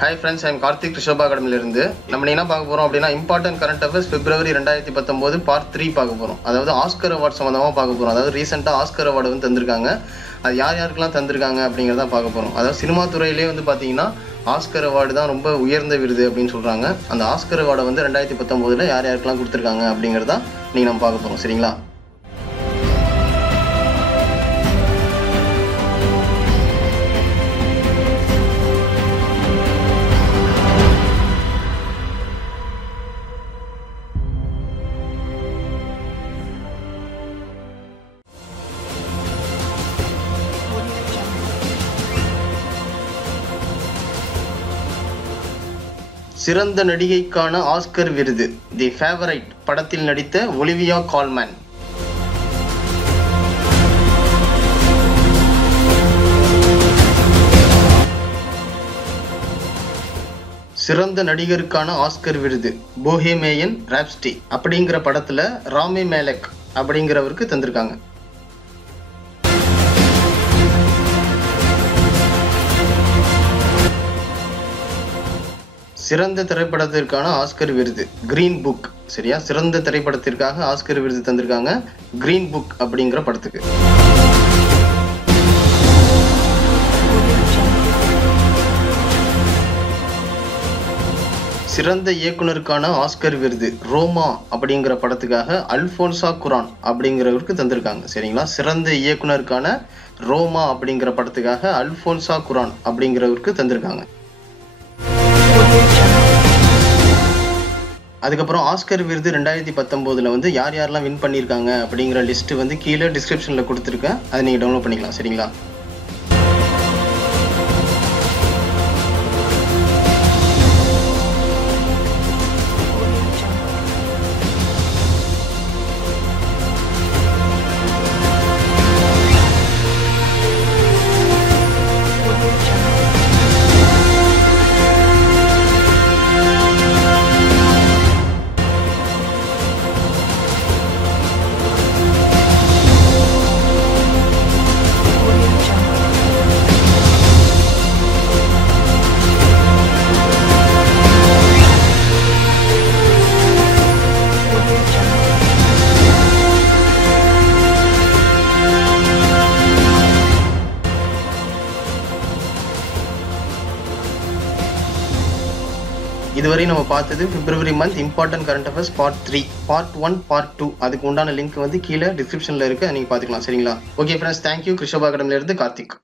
Hi friends, I'm Karthik Krishoba அகாடமிலிருந்து. நம்ம என்ன பார்க்க போகிறோம் அப்படின்னா, important current affairs February 2019 part 3 பார்க்க போகிறோம். அதாவது ஆஸ்கர் அவார்ட் சம்மந்தமாக பார்க்க போகிறோம். அதாவது ரீசெண்டாக ஆஸ்கர் அவார்டு வந்து தந்திருக்காங்க. அது யார் யாருக்கெல்லாம் தந்திருக்காங்க அப்படிங்கிறத பார்க்க போகிறோம். அதாவது சினிமா துறையிலே வந்து பார்த்தீங்கன்னா ஆஸ்கர் அவார்டு தான் ரொம்ப உயர்ந்த விருது அப்படின்னு சொல்கிறாங்க. அந்த ஆஸ்கர் அவார்டை வந்து 2019 யார் யாருக்கெல்லாம் கொடுத்துருக்காங்க அப்படிங்கிறத நீங்கள் நம்ம பார்க்க போகிறோம். சரிங்களா? சிறந்த நடிகைக்கான ஆஸ்கர் விருது தி ஃபேவரைட் படத்தில் நடித்த ஒலிவியா கால்மேன். சிறந்த நடிகருக்கான ஆஸ்கர் விருது போஹேமியன் ராப்ஸ்டி அப்படிங்கிற படத்துல ராமி மேலக் அப்படிங்கிறவருக்கு தந்திருக்காங்க. சிறந்த திரைப்படத்திற்கான ஆஸ்கர் விருது கிரீன் புக். சரியா? சிறந்த திரைப்படத்திற்காக ஆஸ்கர் விருது தந்திருக்காங்க கிரீன் புக் அப்படிங்கிற படத்துக்கு. சிறந்த இயக்குனருக்கான ஆஸ்கர் விருது ரோமா அப்படிங்கிற படத்துக்காக அல்போன்சா குரான் அப்படிங்கிறவருக்கு தந்திருக்காங்க. சரிங்களா? சிறந்த இயக்குனருக்கான ரோமா அப்படிங்கிற படத்துக்காக அல்போன்சா குரான் அப்படிங்கிறவருக்கு தந்திருக்காங்க. அதுக்கப்புறம் ஆஸ்கர் விருது 2019 வந்து யார் யாரெல்லாம் வின் பண்ணியிருக்காங்க அப்படிங்கிற லிஸ்ட் வந்து கீழே டிஸ்கிரிப்ஷனில் கொடுத்துருக்கேன். அதை நீங்கள் டவுன்லோட் பண்ணிக்கலாம். சரிங்களா? இதுவரை நம்ம பார்த்தது February month important current affairs part 3, part 1, part 2. அதுக்கு உண்டான லிங்க் வந்து கீழே டிஸ்கிரிப்ஷனில் இருக்கு. நீங்கள் பார்த்துக்கலாம். சரிங்களா? Okay friends, thank you. கிருஷோபா அகாடமிலிருந்து கார்த்திக்.